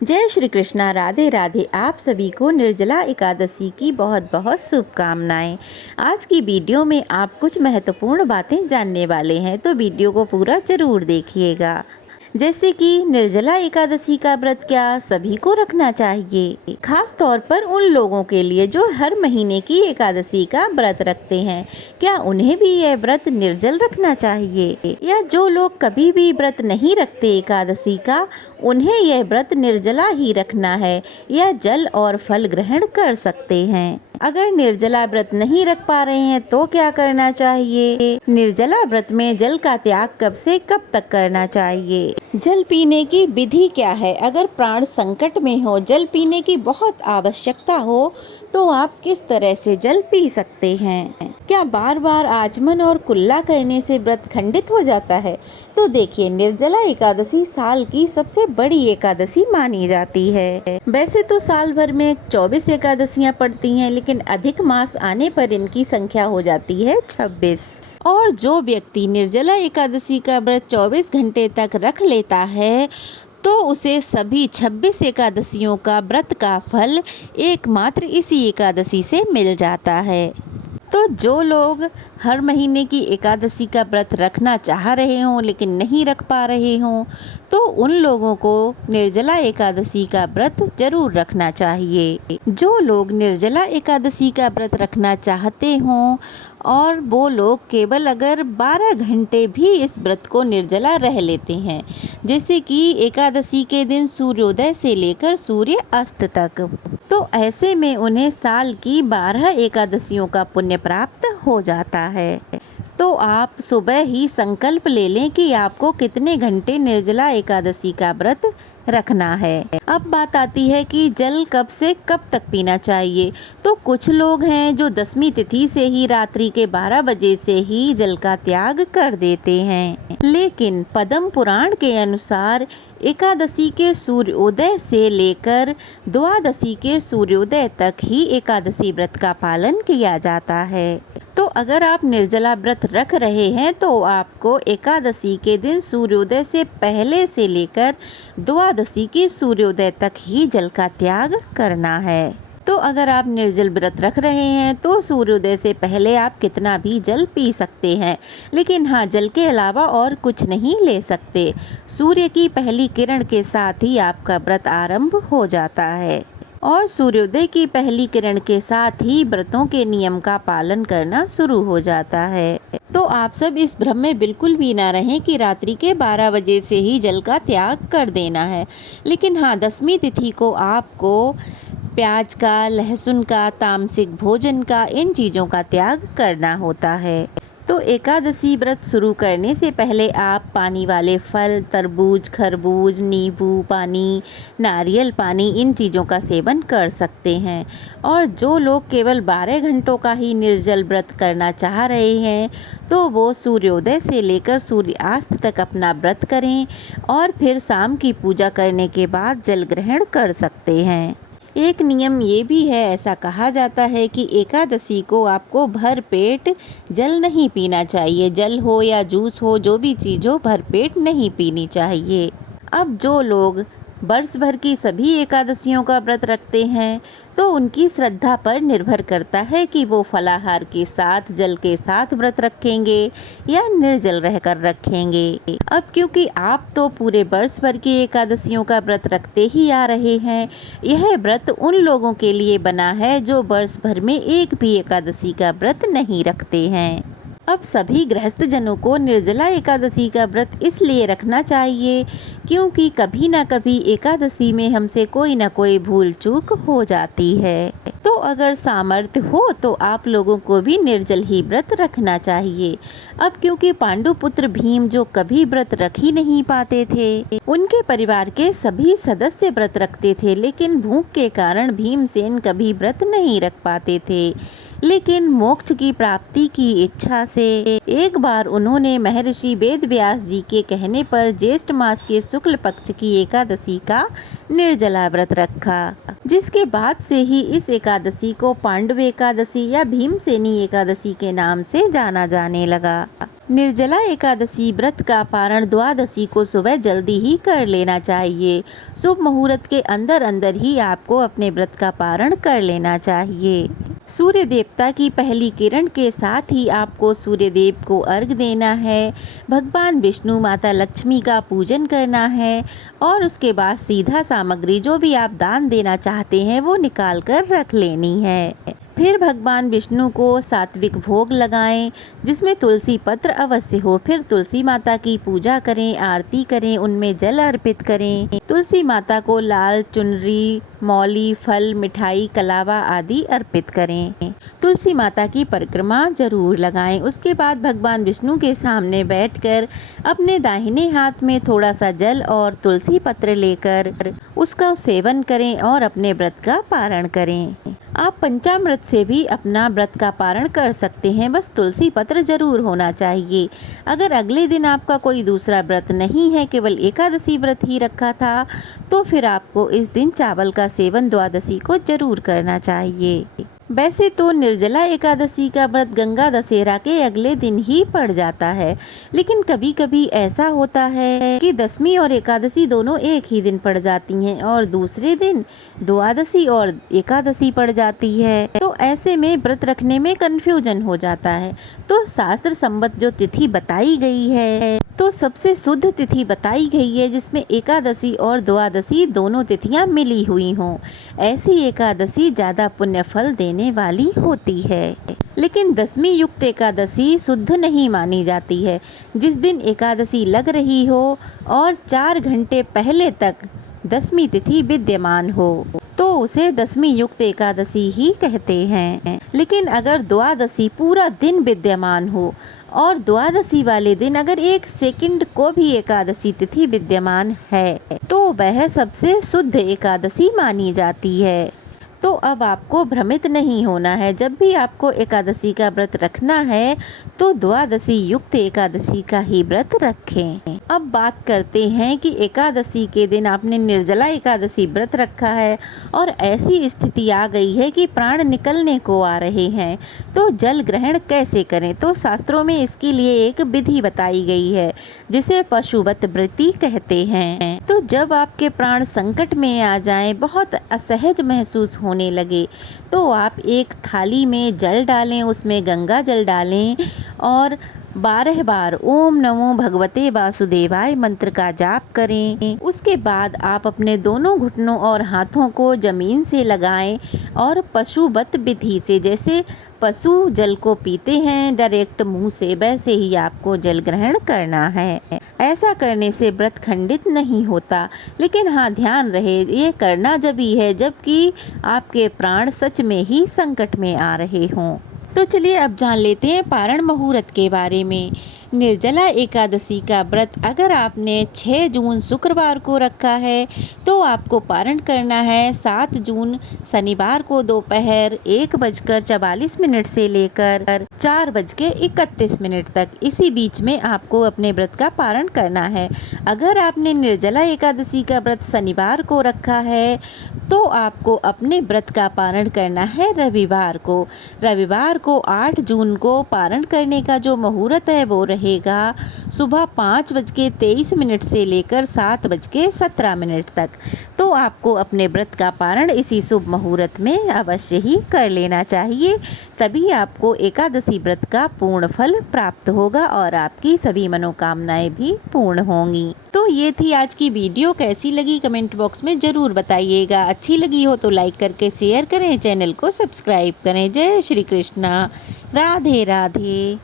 जय श्री कृष्णा, राधे राधे। आप सभी को निर्जला एकादशी की बहुत बहुत शुभकामनाएं। आज की वीडियो में आप कुछ महत्वपूर्ण बातें जानने वाले हैं, तो वीडियो को पूरा जरूर देखिएगा। जैसे कि निर्जला एकादशी का व्रत क्या सभी को रखना चाहिए, खास तौर पर उन लोगों के लिए जो हर महीने की एकादशी का व्रत रखते हैं, क्या उन्हें भी यह व्रत निर्जल रखना चाहिए, या जो लोग कभी भी व्रत नहीं रखते एकादशी का, उन्हें यह व्रत निर्जला ही रखना है या जल और फल ग्रहण कर सकते हैं। अगर निर्जला व्रत नहीं रख पा रहे हैं तो क्या करना चाहिए? निर्जला व्रत में जल का त्याग कब से कब तक करना चाहिए? जल पीने की विधि क्या है? अगर प्राण संकट में हो, जल पीने की बहुत आवश्यकता हो, तो आप किस तरह से जल पी सकते हैं? क्या बार बार आचमन और कुल्ला करने से व्रत खंडित हो जाता है? तो देखिए, निर्जला एकादशी साल की सबसे बड़ी एकादशी मानी जाती है। वैसे तो साल भर में 24 एकादशियां पड़ती हैं, लेकिन अधिक मास आने पर इनकी संख्या हो जाती है 26। और जो व्यक्ति निर्जला एकादशी का व्रत 24 घंटे तक रख लेता है, तो उसे सभी 26 एकादशियों का व्रत का फल एकमात्र इसी एकादशी से मिल जाता है। तो जो लोग हर महीने की एकादशी का व्रत रखना चाह रहे हों लेकिन नहीं रख पा रहे हों, तो उन लोगों को निर्जला एकादशी का व्रत जरूर रखना चाहिए। जो लोग निर्जला एकादशी का व्रत रखना चाहते हों और वो लोग केवल अगर 12 घंटे भी इस व्रत को निर्जला रह लेते हैं, जैसे कि एकादशी के दिन सूर्योदय से लेकर सूर्य अस्त तक, तो ऐसे में उन्हें साल की 12 एकादशियों का पुण्य प्राप्त हो जाता है। तो आप सुबह ही संकल्प ले लें कि आपको कितने घंटे निर्जला एकादशी का व्रत रखना है। अब बात आती है कि जल कब से कब तक पीना चाहिए। तो कुछ लोग हैं जो 10वीं तिथि से ही रात्रि के 12 बजे से ही जल का त्याग कर देते हैं, लेकिन पद्म पुराण के अनुसार एकादशी के सूर्योदय से लेकर द्वादशी के सूर्योदय तक ही एकादशी व्रत का पालन किया जाता है। तो अगर आप निर्जला व्रत रख रहे हैं तो आपको एकादशी के दिन सूर्योदय से पहले से लेकर द्वादशी के सूर्योदय तक ही जल का त्याग करना है। तो अगर आप निर्जल व्रत रख रहे हैं तो सूर्योदय से पहले आप कितना भी जल पी सकते हैं, लेकिन हाँ, जल के अलावा और कुछ नहीं ले सकते। सूर्य की पहली किरण के साथ ही आपका व्रत आरंभ हो जाता है और सूर्योदय की पहली किरण के साथ ही व्रतों के नियम का पालन करना शुरू हो जाता है। तो आप सब इस भ्रम में बिल्कुल भी ना रहें कि रात्रि के 12 बजे से ही जल का त्याग कर देना है। लेकिन हाँ, 10वीं तिथि को आपको प्याज का, लहसुन का, तामसिक भोजन का, इन चीज़ों का त्याग करना होता है। तो एकादशी व्रत शुरू करने से पहले आप पानी वाले फल, तरबूज, खरबूज, नींबू पानी, नारियल पानी, इन चीज़ों का सेवन कर सकते हैं। और जो लोग केवल 12 घंटों का ही निर्जल व्रत करना चाह रहे हैं, तो वो सूर्योदय से लेकर सूर्यास्त तक अपना व्रत करें और फिर शाम की पूजा करने के बाद जल ग्रहण कर सकते हैं। एक नियम ये भी है, ऐसा कहा जाता है कि एकादशी को आपको भर पेट जल नहीं पीना चाहिए। जल हो या जूस हो, जो भी चीज़ हो, भर पेट नहीं पीनी चाहिए। अब जो लोग वर्ष भर की सभी एकादशियों का व्रत रखते हैं, तो उनकी श्रद्धा पर निर्भर करता है कि वो फलाहार के साथ, जल के साथ व्रत रखेंगे या निर्जल रहकर रखेंगे। अब क्योंकि आप तो पूरे वर्ष भर की एकादशियों का व्रत रखते ही आ रहे हैं, यह व्रत उन लोगों के लिए बना है जो वर्ष भर में एक भी एकादशी का व्रत नहीं रखते हैं। अब सभी गृहस्थ जनों को निर्जला एकादशी का व्रत इसलिए रखना चाहिए क्योंकि कभी ना कभी एकादशी में हमसे कोई ना कोई भूल चूक हो जाती है। तो अगर सामर्थ्य हो तो आप लोगों को भी निर्जल ही व्रत रखना चाहिए। अब क्योंकि पांडुपुत्र भीम जो कभी व्रत रख ही नहीं पाते थे, उनके परिवार के सभी सदस्य व्रत रखते थे, लेकिन भूख के कारण भीमसेन कभी व्रत नहीं रख पाते थे। लेकिन मोक्ष की प्राप्ति की इच्छा से एक बार उन्होंने महर्षि वेदव्यास जी के कहने पर ज्येष्ठ मास के शुक्ल पक्ष की एकादशी का निर्जला व्रत रखा, जिसके बाद से ही इस एकादशी को पांडव एकादशी या भीमसेनी एकादशी के नाम से जाना जाने लगा। निर्जला एकादशी व्रत का पारण द्वादशी को सुबह जल्दी ही कर लेना चाहिए। शुभ मुहूर्त के अंदर अंदर ही आपको अपने व्रत का पारण कर लेना चाहिए। सूर्य देवता की पहली किरण के साथ ही आपको सूर्य देव को अर्घ देना है। भगवान विष्णु, माता लक्ष्मी का पूजन करना है और उसके बाद सीधा सामग्री जो भी आप दान देना चाहते हैं वो निकाल कर रख लेनी है। फिर भगवान विष्णु को सात्विक भोग लगाएं जिसमें तुलसी पत्र अवश्य हो। फिर तुलसी माता की पूजा करें, आरती करें, उनमें जल अर्पित करें। तुलसी माता को लाल चुनरी, मौली, फल, मिठाई, कलावा आदि अर्पित करें। तुलसी माता की परिक्रमा जरूर लगाएं। उसके बाद भगवान विष्णु के सामने बैठकर अपने दाहिने हाथ में थोड़ा सा जल और तुलसी पत्र लेकर उसका सेवन करें और अपने व्रत का पारण करें। आप पंचामृत से भी अपना व्रत का पारण कर सकते हैं, बस तुलसी पत्र जरूर होना चाहिए। अगर अगले दिन आपका कोई दूसरा व्रत नहीं है, केवल एकादशी व्रत ही रखा था, तो फिर आपको इस दिन चावल का सेवन द्वादशी को जरूर करना चाहिए। वैसे तो निर्जला एकादशी का व्रत गंगा दशहरा के अगले दिन ही पड़ जाता है, लेकिन कभी कभी ऐसा होता है कि दशमी और एकादशी दोनों एक ही दिन पड़ जाती हैं और दूसरे दिन द्वादशी और एकादशी पड़ जाती है। तो ऐसे में व्रत रखने में कंफ्यूजन हो जाता है। तो शास्त्र संबत जो तिथि बताई गई है, तो सबसे शुद्ध तिथि बताई गई है जिसमें एकादशी और द्वादशी दोनों तिथियां मिली हुई हों। ऐसी एकादशी ज्यादा पुण्य फल देने वाली होती है। लेकिन दशमी युक्त एकादशी शुद्ध नहीं मानी जाती है। जिस दिन एकादशी लग रही हो और 4 घंटे पहले तक दशमी तिथि विद्यमान हो तो उसे दशमी युक्त एकादशी ही कहते हैं। लेकिन अगर द्वादशी पूरा दिन विद्यमान हो और द्वादशी वाले दिन अगर 1 सेकंड को भी एकादशी तिथि विद्यमान है तो वह सबसे शुद्ध एकादशी मानी जाती है। तो अब आपको भ्रमित नहीं होना है। जब भी आपको एकादशी का व्रत रखना है तो द्वादशी युक्त एकादशी का ही व्रत रखें। अब बात करते हैं कि एकादशी के दिन आपने निर्जला एकादशी व्रत रखा है और ऐसी स्थिति आ गई है कि प्राण निकलने को आ रहे हैं, तो जल ग्रहण कैसे करें। तो शास्त्रों में इसके लिए एक विधि बताई गई है जिसे पशुवत व्रति कहते हैं। तो जब आपके प्राण संकट में आ जाएं, बहुत असहज महसूस होने लगे, तो आप एक थाली में जल डालें, उसमें गंगा जल डालें और 12 बार ओम नमो भगवते वासुदेवाय मंत्र का जाप करें। उसके बाद आप अपने दोनों घुटनों और हाथों को जमीन से लगाएं और पशुवत विधि से, जैसे पशु जल को पीते हैं डायरेक्ट मुंह से, वैसे ही आपको जल ग्रहण करना है। ऐसा करने से व्रत खंडित नहीं होता, लेकिन हाँ ध्यान रहे ये करना जब ही है जबकि आपके प्राण सच में ही संकट में आ रहे हों। तो चलिए अब जान लेते हैं पारण मुहूर्त के बारे में। निर्जला एकादशी का व्रत अगर आपने 6 जून शुक्रवार को रखा है तो आपको पारण करना है 7 जून शनिवार को दोपहर 1:44 से लेकर 4:31 तक। इसी बीच में आपको अपने व्रत का पारण करना है। अगर आपने निर्जला एकादशी का व्रत शनिवार को रखा है तो आपको अपने व्रत का पारण करना है रविवार को। रविवार को 8 जून को पारण करने का जो मुहूर्त है वो रहेगा सुबह 5:23 से लेकर 7:17 तक। तो आपको अपने व्रत का पारण इसी शुभ मुहूर्त में अवश्य ही कर लेना चाहिए, तभी आपको एकादशी व्रत का पूर्ण फल प्राप्त होगा और आपकी सभी मनोकामनाएं भी पूर्ण होंगी। तो ये थी आज की वीडियो, कैसी लगी कमेंट बॉक्स में ज़रूर बताइएगा। अच्छी लगी हो तो लाइक करके शेयर करें, चैनल को सब्सक्राइब करें। जय श्री कृष्णा, राधे राधे।